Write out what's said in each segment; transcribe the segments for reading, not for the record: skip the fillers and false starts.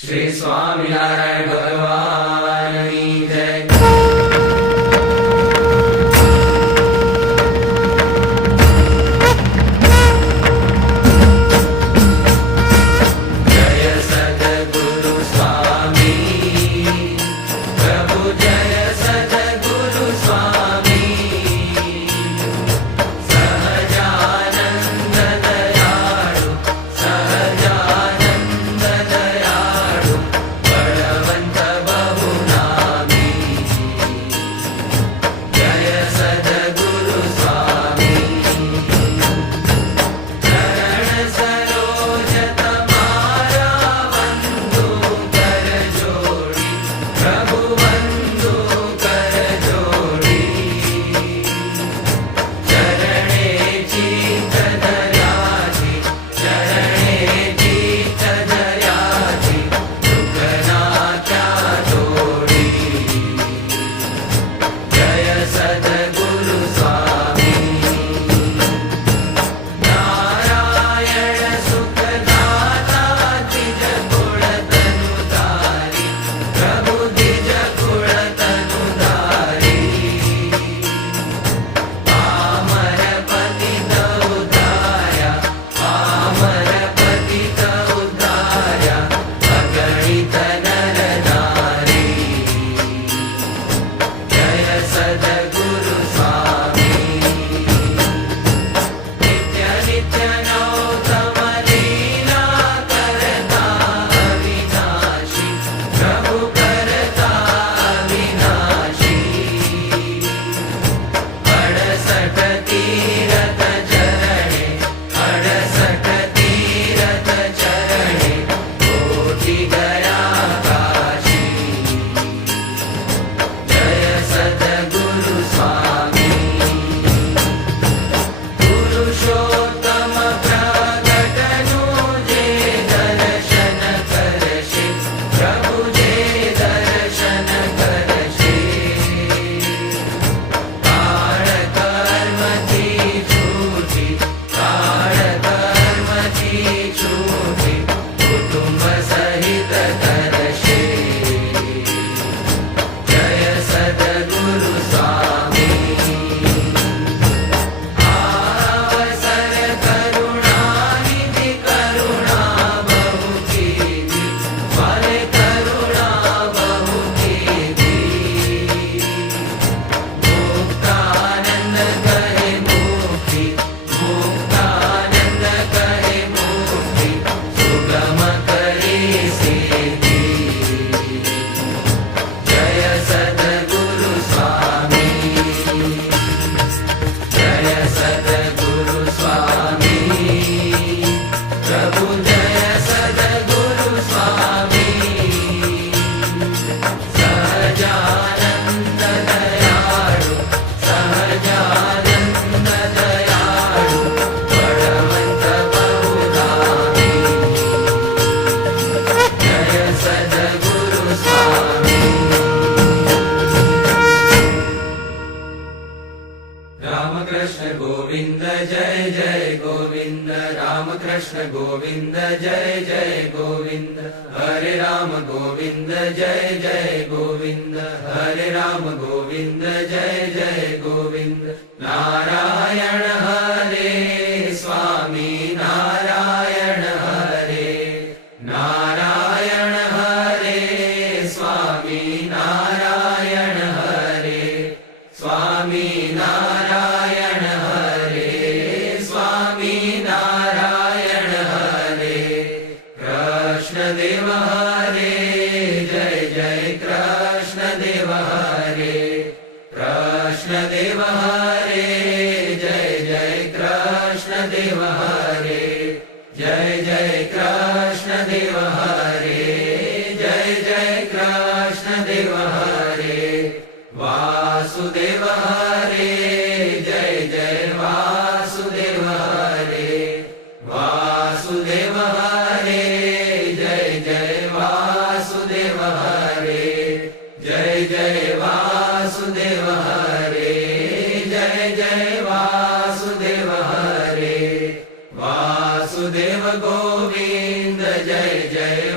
श्री स्वामिनारायण भगवान की जय। रामकृष्ण गोविंद जय जय गोविंद, रामकृष्ण गोविंद जय जय गोविंद, हरे राम गोविंद जय जय गोविंद, हरे राम गोविंद जय जय गोविंद। नारायण हरे स्वामी नारायण हरे, नारायण हरे स्वामी नारायण हरे, स्वामी नारायण हरे, स्वामी नारायण हरे। कृष्ण देव हरे जय जय कृष्ण देव हरे, कृष्ण देव हरे जय जय कृष्ण देव हरे, जय जय कृष्ण देव हरे, जय जय कृष्ण देव हरे। वासुदेव हरे जय जय वासुदेव हरे, वासुदेव हरे जय जय वासुदेव हरे, जय जय वासुदेव हरे, जय जय वासुदेव हरे। वासुदेव गोविंद जय जय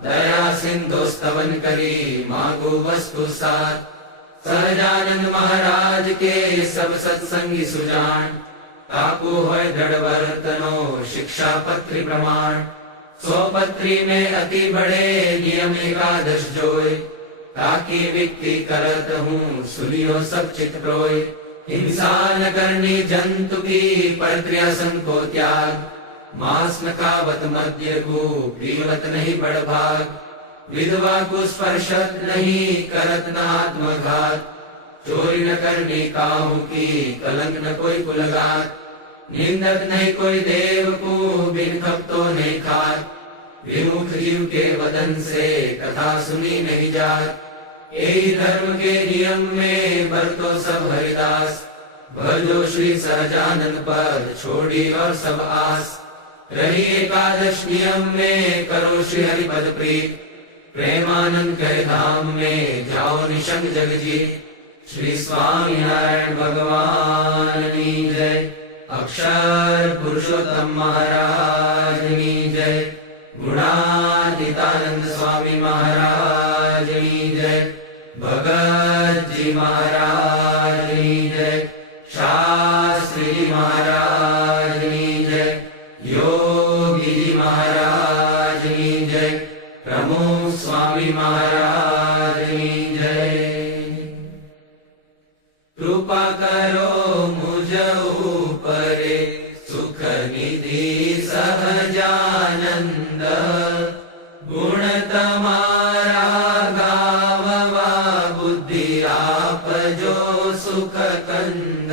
दया सिंधु स्तवन करी मांगू वस्तु साथ। सहजानंद महाराज के सब सत्संगी सुजान, ताकू होय दृढ़ वर्तनो शिक्षा पत्री प्रमाण। 100 पत्री में अति बड़े नियम एकादश जोय, ताकि विक्ति करत हूँ सुनियो सब चित प्रोय। हिंसा न करनी जंतु की परक्रियासन को त्याग, मांस न खावत मद्य को पीवत नहीं बड़भाग। विधवा को स्पर्शत नहीं करत न आत्मघात, चोरी न करनी काहू की कलंक न कोई कुलगात। निंदक नहीं कोई देव को बिन खपतो नहीं खात, विमुख जीव के वदन से कथा सुनी नहीं जात। यही धर्म के नियम में बरतो सब हरिदास, भजो श्री सहजानंद पद छोड़ी और सब आस। रही एकादश नियम में करो श्री हरि पद प्रीत, प्रेमानंद के धाम में जाओ निशंक जग जीत। श्री स्वामी नारायण भगवान की जय, अक्षर पुरुषोत्तम महाराज की जय, गुणातीतानंद स्वामी महाराज की जय, भगत जी महाराज की जय, शास्त्री जी महाराज की जय, योगी जी महाराज की जय, प्रमुख स्वामी महाराज की जय। कृपा करो मुझ ऊपरे सुख निधि सहजानंद, गुण तमारा गाववा बुद्धि आप जो सुख कंद।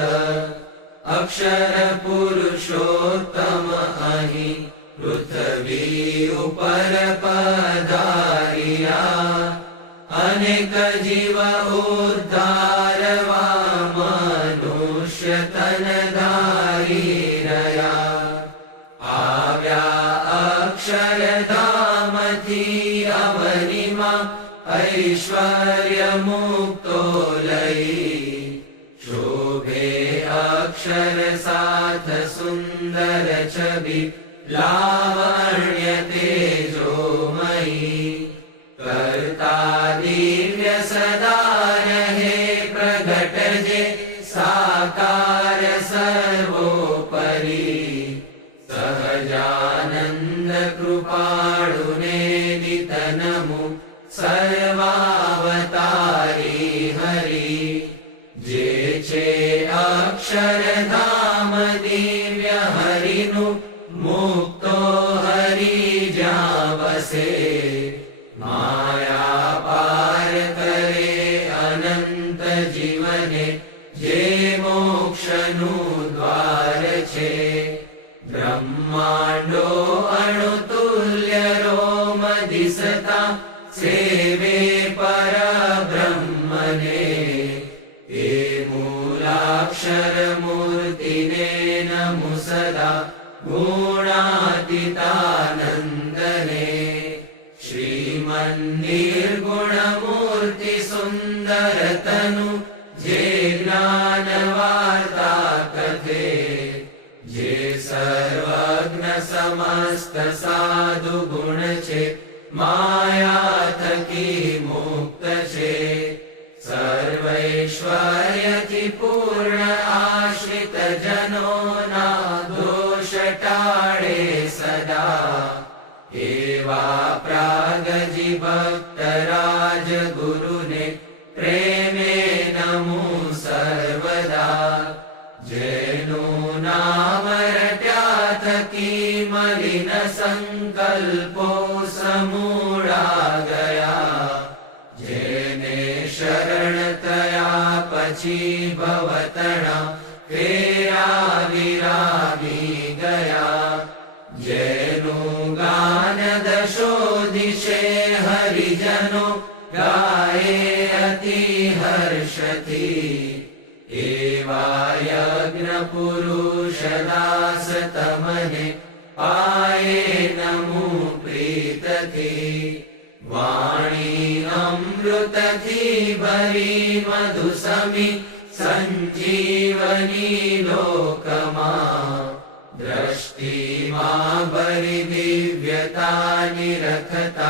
अक्षर पुरुषोत्तम अहि पृथ्वी ऊपर पधारिया, अनेक जीव उद्धारवा मनुष्य तन धारी रया। आव्या अक्षर धाम थी अवनिमा, ऐश्वर्य मुक्तो लई। शोभे अक्षर साथ सुंदर छवि, लावण्य तेजोमयी। कर्ता दिव्य सदा रहे प्रगट जे, साकार सर्वोपरि। सहजानंद कृपाळुने नितनमु, सर्वावतारी हरि। जे छे अक्षरधाम दिव्य हरिनु, मुक्तो हरि ज्यां वसे। माया पार करे अनंत जीवने, जे मोक्षनु द्वार छे। ब्रह्मांडो अणुतुल्य रोम दिसता, सेवे पर ब्रह्मने। हे मूलाक्षर मूर्तिने नमु सदा, गुणातीतानंदने। श्रीमन्निर्गुण मूर्ति सुंदर तनु, जे ज्ञान वार्ता कथे। जे सर्वज्ञ समस्त साधु गुण छे, माया थकी मुक्त छे। सर्वैश्वर्य की पूर्ण आश्रित जनों ना, दोष टाळे सदा। एवा प्रागजी भक्त राज गुरुने, प्रेमे नमो सर्वदा। जेनु नाम रट्या थकी मलिन संकल्पो समूळा गया। जेने शरण तया पछी भवतणा, फेरा विरागी गया। जेनु गान दशो दिशे हरिजनो, गाये अति हर्षति। एवा यज्ञ पुरुष दास तमने, पाये नमो प्रीत थी। वाणी अमृत थी भरी मधु समी, संजीवनी लोकमा। दृष्टि मां भरी दिव्यता निरखता,